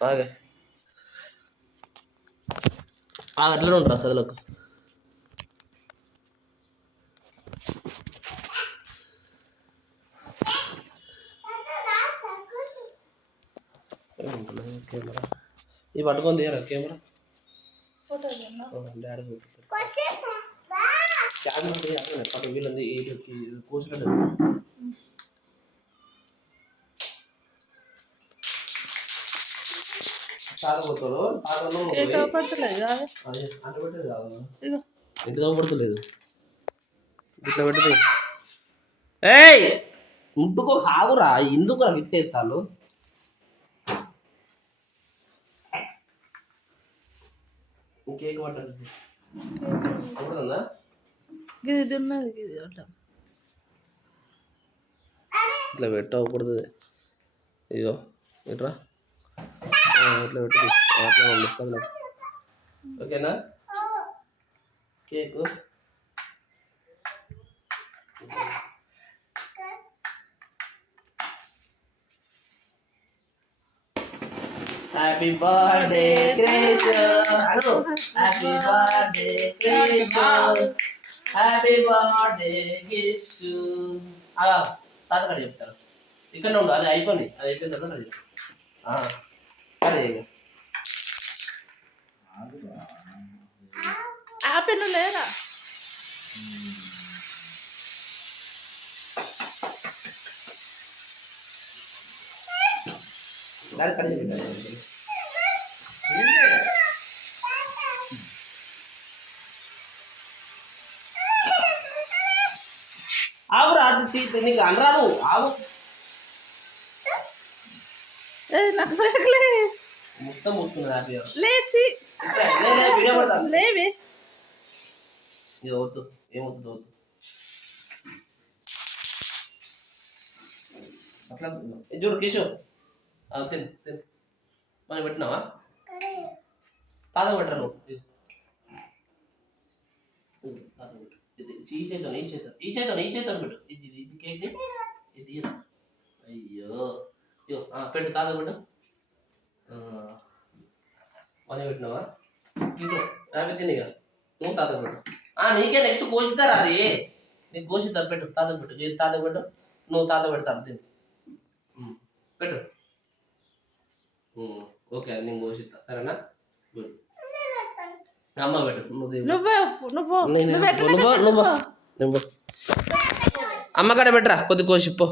బాగా అట్లనే ఉంటారా చదువులకు కెమెరా ఇది పట్టుకొని తీయరా కెమెరా డాడీ పట్టు వీళ్ళంది కూర్చున్నట్టు తాగబోతారు అంటబెట్టేది కాదు ఇంటి తోపడుతులేదు ఇట్లా పెట్టదు ఏయ్ ముట్టుకో కాదురా ఎందుకు రా ఇట్టేస్తాను కేక్ పట్టదు పడుతుందా ఇది ఉన్నది ఇది ఇట్లా పెట్టకూడదు ఇగో ఇట్రా ఇట్లా పెట్టదు అట్లా ముక్కలు ఓకేనా cake happy birthday Krishna happy birthday Krishna happy birthday Gishu తాత కడ చెప్తారు ఇక్కడ ఉండు అది అయిపోయింది అది అయిపోయిన తర్వాత అదే ఆపిల్ లేదా ఆవురా అది చీత నీకు అనరాదు ఆవు నాకు మొత్తం మూసుకున్నది హ్యాపీ లేచి వీడియో పడతాను లేవే ఇక వద్దు ఏమవుతుంది వద్దు అట్లా చూడు కిషోర్ తిను తిను మరి పెట్టినావా తాత పెట్టరా నువ్వు తాత పెట్టు ఇది ఈ చేద్దాం పెట్టు ఇది కేక్ ఇది అయ్యో అయ్యో పెట్టు తాత పెట్టు మనీ పెట్టినావా ఇదో హ్యాపీ తినిగా నువ్వు తాత పెట్టు నీకే నెక్స్ట్ కోసిద్దారా అది నీకు కోసిద్దారు పెట్టు తాత పెట్టు తాత పెట్టు నువ్వు తాత పెడతాను తిని పెట్టు ఓకే అది నేను కోసిద్దా సరేనా గుడ్ అమ్మ పెట్టు నువ్వు అమ్మ కాడ పెట్టరా కొద్ది కోసిపో